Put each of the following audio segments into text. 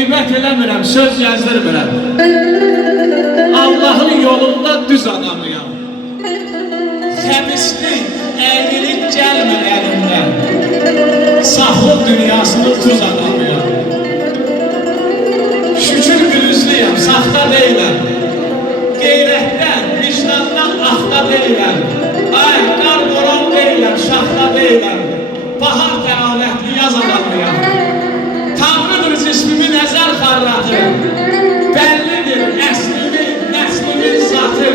Qeybət eləmirəm, söz yazdırmıram. Allahın yolunda düz adamıyam. Xəmislik, əyrilik gəlmir əlimdən. Saflıq dünyasının tuz adamıyam. Şükür gülüzlüyəm, saxta deyiləm. Qeyrətdən, vicdandan axta deyiləm. Ay, qar qoran deyiləm, şaxta deyiləm. Bahar təravətli yaz adamıyam. Tanrıdır cismimi nəzər xarratı. Bəllidir əslimi, nəslimin zatı.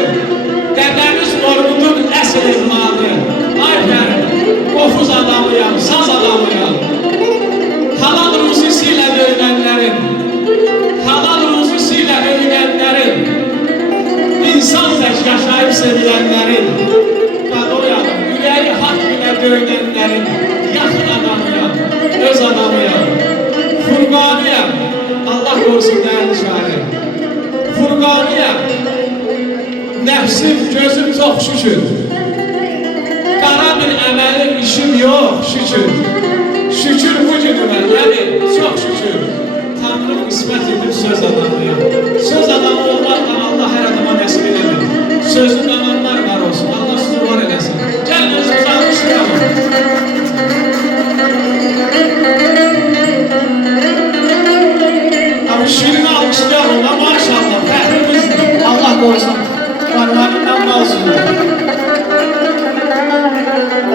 Dədəmiz Qorqudun əsl evladı. Ay bərim, qofuz adamıyam, saz adamıyam. Halal ruzisi ilə döynənlərin, halal ruzisi ilə övünənlərin, insan tək yaşayıb sevilənlərin, qadoyam, ürəyi haqq ilə döynənlərin, yaxın adamıyam, öz adamıyam. Furqaniyəm, Allah qorusun dəyərli şair. Furqaniyəm, nəfsim, gözüm çox şükür. Qara bir əməlim, işim yox, şükür. Şükür bu günümə, yəni çox şükür. Tanrım qismət edib söz adamıyam. Söz adamı olmaqla Allah hər adama nəsib edəmir. Sözü qalanlar var olsun, Allah sizi var eləsin. Gəlin özümüzü almışlayalım. Şirini almışlayalım, maşallah, fəhrimiz Allah qorusun. Varlarından malsınlar.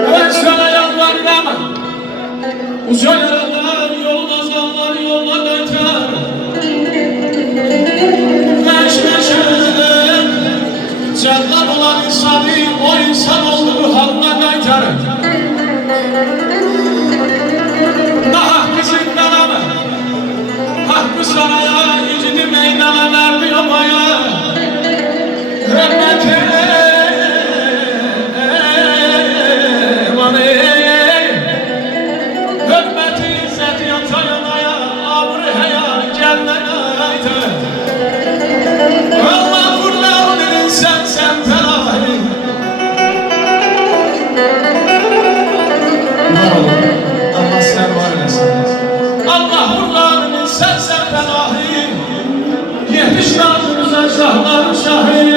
Evet, sana yalvarıram. Uca yaralar, yolun azanlar, yollar döker. Meşmeşen, cellat olan insanı, o insan olduğu halına döker. Hakkı zindana mı? Hakkı saraya, yücüdü meydana verdi obaya. Hürmeti Şahlar şahı